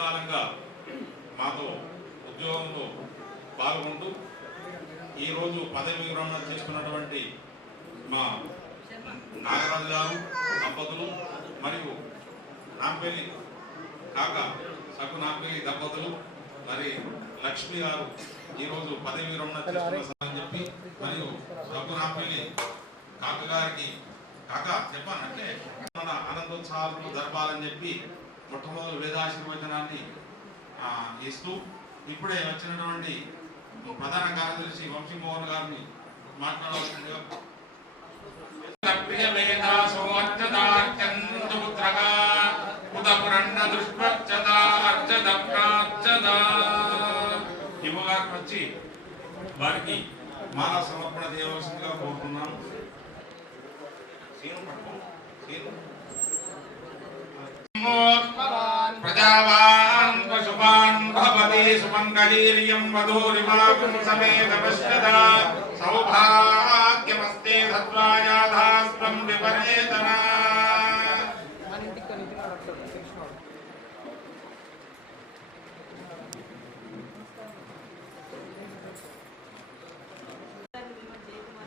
కాలంగా మాతో ఉద్యోగంలో పాల్గొంటూ ఈరోజు పదవి విరమణ చేసుకున్నటువంటి మా నాగరాజు గారు దంపతులు మరియు నాంపల్లి కాక సగ్గు నాంపల్లి దంపతులు మరి లక్ష్మి గారు ఈరోజు పదవి విరమణ చేసుకున్నారని చెప్పి మరియు సగ్గు నాంపల్లి కాక గారికి కాక చెప్పానంటే మన ఆనందోత్సాహాలను జరపాలని చెప్పి మొట్టమొదటి వేదాశీర్వచనాన్ని ఇస్తూ ఇప్పుడే వచ్చినటువంటి ప్రధాన కార్యదర్శి వంశీ మోహన్ గారిని మాట్లాడవలసిందిగా వచ్చి వారికి మాల సమర్పణ చేయవలసిందిగా కోరుతున్నాను. ప్రజావాన్ పశుపాన్ భవతి సుమంగళీర్యం వధూరిమాగం సమేత పశ్యదా సౌభాగ్యమస్తే సత్వాయాధాస్త్వం విపరేతనా.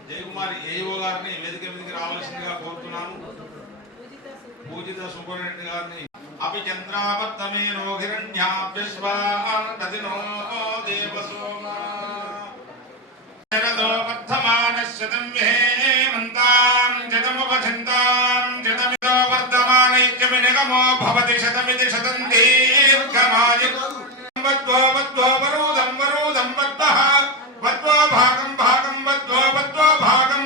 జయకుమారి ఏఓ గారిని వేదిక మీదకి రావాల్సిందిగా కోరుతున్నాను. పూజిత సుబ్రహ్మణ్య గారిని అభిచంద్రావర్తమేనో హిరణ్యాభ్యశ్వాదినో దేవసోమా శరదో వర్ధమానశతం హేమంతాం జతముపచంతాం జతమిదో వర్ధమానైక్యమినిగమో భవతి శతమితి శతం దీర్ఘమాయు వద్వో వద్వో వరూదం వరూదం వద్వః వద్వో భాగం భాగం వద్వో వద్వో భాగం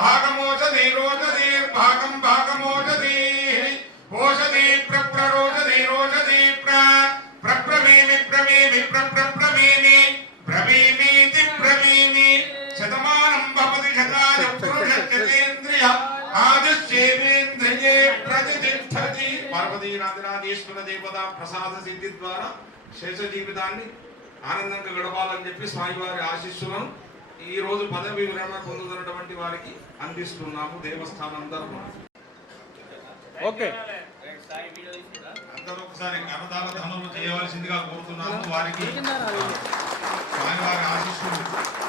భాగమోషధి రోషధీర్భాగం భాగమోషధి ఓషధి ప్రప్రరోషధి రోషధి ప్రప్రవీమి ప్రవీమి ప్రప్రవీమి ప్రవీమీతి ప్రవీమి శతమానం భవతి శతాయ పురుషేంద్రియ ఆదిశ్యేంద్రియే ప్రతిష్టతి. పార్వతీనాథనాథీశ్వర దేవత ప్రసాద సిద్ధి ద్వారా శేష జీవితాన్ని ఆనందంగా గడపాలని చెప్పి స్వామివారి ఆశీస్సులను ఈ రోజు పదవి విరమణ పొందుతున్నటువంటి వారికి అందిస్తున్నాము దేవస్థానం తరఫున. ఓకే, అందరూ ఒకసారి కరతాళ ధ్వనులు చేయవలసిందిగా కోరుతున్నాము. వారికి స్వామివారి ఆశీస్సులు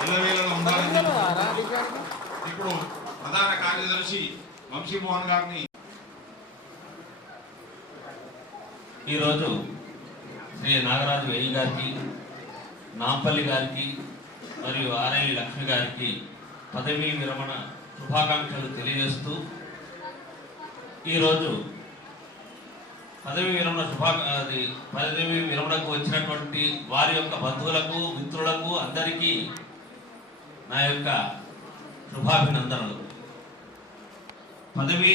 ఎల్లవేళలో ఉండాలని. ఇప్పుడు ప్రధాన కార్యదర్శి వంశీ మోహన్ గారిని ఈరోజు శ్రీ నాగరాజు వేయి గారికి, నాంపల్లి గారికి మరియు ఆర్ఎల్ లక్ష్మి గారికి పదవీ విరమణ శుభాకాంక్షలు తెలియజేస్తూ ఈరోజు పదవీ విరమణకు వచ్చినటువంటి వారి యొక్క బంధువులకు మిత్రులకు అందరికీ నా యొక్క శుభాభినందనలు. పదవీ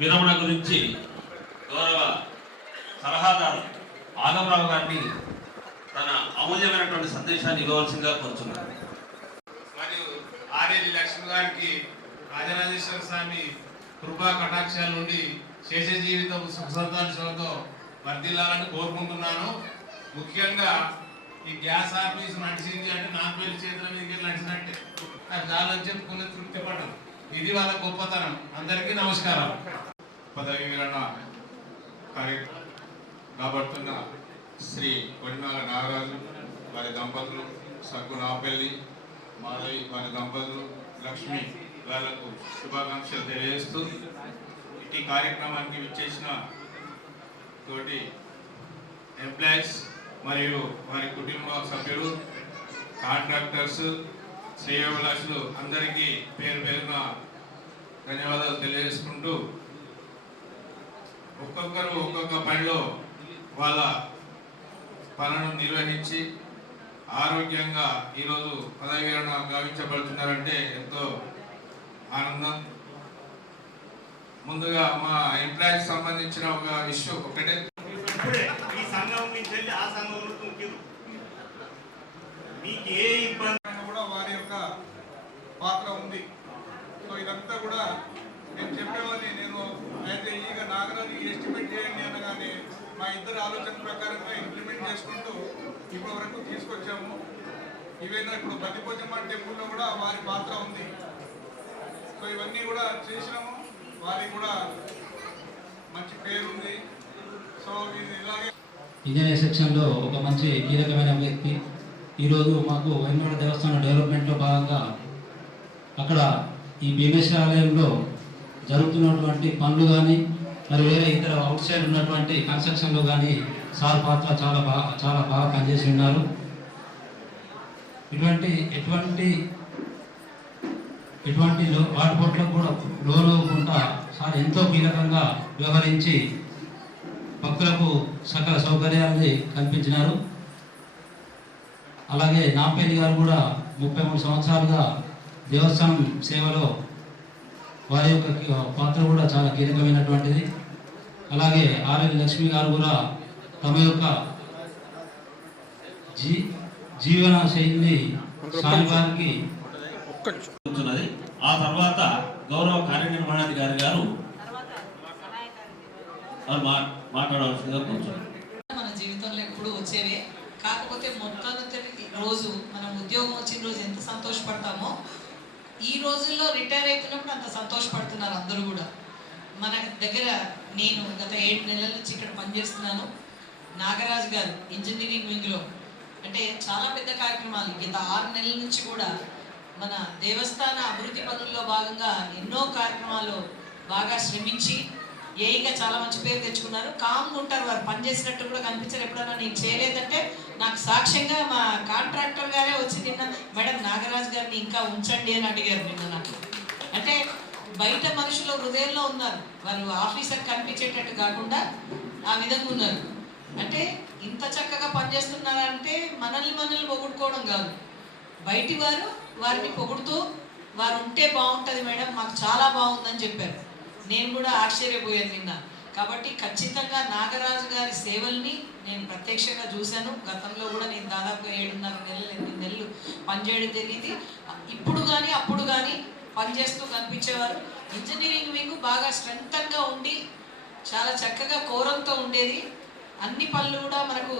విరమణ గురించి గౌరవ సలహాదారు ఆగమరావు గారిని తన అమూల్యమైనటువంటి సందేశాన్ని ఇవ్వవలసిందిగా కోరుతున్నాను. మరియు ఆర్ఎల్ లక్ష్మి గారికి రాజరాజేశ్వర స్వామి కృపా కటాక్షాల నుండి శేష జీవితం సుఖ సంతోషాలతో వర్ధిల్లాలని కోరుకుంటున్నాను. ముఖ్యంగా ఈ గ్యాస్ ఆఫీస్ నడిచింది అంటే నాలుగు చేతుల మీదకి నడిచినట్టే నాకు చాలా చెప్పుకుని తృప్తి పడదు. ఇది వాళ్ళ గొప్పతనం. అందరికీ నమస్కారం. పదవి విరమణ కాబడుతున్న శ్రీ కొడినాల నాగరాజు వారి దంపతులు, సగ్గు నాంపల్లి మాధవి వారి దంపతులు, లక్ష్మి వాళ్లకు శుభాకాంక్షలు తెలియజేస్తూ ఇటు కార్యక్రమానికి విచ్చేసిన తోటి ఎంప్లాయీస్ మరియు వారి కుటుంబ సభ్యులు, కాంట్రాక్టర్స్, శ్రేయోభిలాషులు అందరికీ పేరు పేరున ధన్యవాదాలు తెలియజేసుకుంటూ ఒక్కొక్కరు ఒక్కొక్క పనిలో వాళ్ళ పనులను నిర్వహించి ఆరోగ్యంగా ఈరోజు పదవి విరమణ గావించబడుతున్నారంటే ఎంతో ఆనందం. ముందుగా మా ఎంప్లాయీకి సంబంధించిన ఒక ఇష్యూ ఒకటే, ఈ సంఘం నుంచి వెళ్ళి ఆ సంఘంలో మీకు ఏ ఇబ్బంది కూడా వారి యొక్క పాత్ర ఉంది. సో ఇదంతా కూడా నేను చెప్పేవాడిని, నేను అయితే ఈగ నాగరాజు ఎస్టిమేట్ చేయండి అనగానే మా ఇద్దరు ఆలోచన ప్రకారంగా ఇంప్లిమెంట్ చేసుకుంటూ ఇప్పటి వరకు తీసుకొచ్చాము. ఈవెన్ ఇప్పుడు బతిపోచమ్మ టెంపుల్లో కూడా వారి పాత్ర ఉంది. సో ఇవన్నీ కూడా చేసినాము. వారికి కూడా మంచి పేరుంది. సో ఇది ఇలాగే ఇంజనీర్ సెక్షన్లో ఒక మంచి కీలకమైన వ్యక్తి. ఈరోజు మాకు వేములవాడ దేవస్థానం డెవలప్మెంట్లో భాగంగా అక్కడ ఈ భీమేశ్వర ఆలయంలో జరుగుతున్నటువంటి పనులు కానీ మరి వేరే ఇతర అవుట్ సైడ్ ఉన్నటువంటి కన్స్ట్రక్షన్లో కానీ సార్ పాత్ర చాలా బాగా పనిచేసి ఉన్నారు. ఎటువంటి వాటి పట్ల కూడా లోనుకుంటా సార్ ఎంతో కీలకంగా వ్యవహరించి భక్తులకు సకల సౌకర్యాలని కల్పించినారు. అలాగే నాంపల్లి గారు కూడా 33 సంవత్సరాలుగా దేవస్థానం సేవలో వారి యొక్క పాత్ర కూడా చాలా కీలకమైనటువంటిది. అలాగే ఆర్ఎల్ లక్ష్మి గారు కూడా తమ యొక్క జీవన శైలిని స్వామివారికి కూర్చున్నది. ఆ తర్వాత గౌరవ కార్యనిర్వహణాధికారి గారు మాట్లాడవలసిందిగా కూర్చున్నారు. మన జీవితంలో ఎప్పుడు వచ్చేవే. కాకపోతే మొట్టమొదటి రోజు మనం ఉద్యోగం వచ్చిన రోజు ఎంత సంతోషపడతామో ఈ రోజుల్లో రిటైర్ అవుతున్నప్పుడు అంత సంతోషపడుతున్నారు అందరూ కూడా. మన దగ్గర నేను గత 7 నెలల నుంచి ఇక్కడ పనిచేస్తున్నాను. నాగరాజు గారు ఇంజనీరింగ్ వింగ్లో అంటే చాలా పెద్ద కార్యక్రమాలు గత 6 నెలల నుంచి కూడా మన దేవస్థాన అభివృద్ధి పనుల్లో భాగంగా ఎన్నో కార్యక్రమాలు బాగా శ్రమించి ఏయిగా చాలా మంచి పేరు తెచ్చుకున్నారు. కామ్గా ఉంటారు, వారు పనిచేసినట్టు కూడా కనిపించారు. ఎప్పుడన్నా నేను చేయలేదంటే నాకు సాక్ష్యంగా మా కాంట్రాక్టర్ గారే వచ్చి నిన్న మేడం నాగరాజు గారిని ఇంకా ఉంచండి అని అడిగారు నిన్న నాకు. అంటే బయట మనుషులు హృదయంలో ఉన్నారు, వారు ఆఫీసర్ కనిపించేటట్టు కాకుండా ఆ విధంగా ఉన్నారు. అంటే ఇంత చక్కగా పనిచేస్తున్నారంటే మనల్ని పొగుడుకోవడం కాదు, బయటి వారు వారిని పొగుడుతూ వారు ఉంటే బాగుంటుంది మేడం, మాకు చాలా బాగుందని చెప్పారు. నేను కూడా ఆశ్చర్యపోయాను నిన్న. కాబట్టి ఖచ్చితంగా నాగరాజు గారి సేవల్ని నేను ప్రత్యక్షంగా చూశాను. గతంలో కూడా నేను దాదాపుగా 7.5 నెలలు 8 నెలలు పనిచేయడం జరిగింది. ఇప్పుడు కానీ అప్పుడు కానీ పనిచేస్తూ కనిపించేవారు. ఇంజనీరింగ్ వింగ్ బాగా స్ట్రెంగ్తన్గా ఉండి చాలా చక్కగా కోరంతో ఉండేది. అన్ని పనులు కూడా మనకు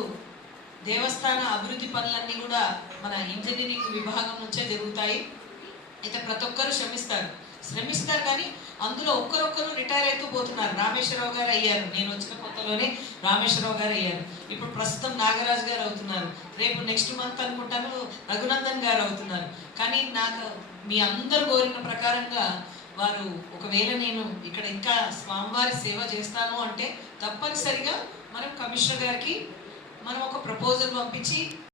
దేవస్థాన అభివృద్ధి పనులన్నీ కూడా మన ఇంజనీరింగ్ విభాగం నుంచే జరుగుతాయి. అయితే ప్రతి ఒక్కరు శ్రమిస్తారు కానీ అందులో ఒక్కరొక్కరు రిటైర్ అవుతూ పోతున్నారు. రామేశ్వరరావు గారు అయ్యారు, నేను వచ్చిన కొత్తలోనే రామేశ్వరరావు గారు అయ్యారు. ఇప్పుడు ప్రస్తుతం నాగరాజు గారు అవుతున్నారు. రేపు నెక్స్ట్ మంత్ అనుకుంటాను రఘునందన్ గారు అవుతున్నారు. కానీ నాకు మీ అందరు కోరిన ప్రకారంగా వారు ఒకవేళ నేను ఇక్కడ ఇంకా స్వామివారి సేవ చేస్తాను అంటే తప్పనిసరిగా మనం కమిషనర్ గారికి మనం ఒక ప్రపోజల్ పంపించి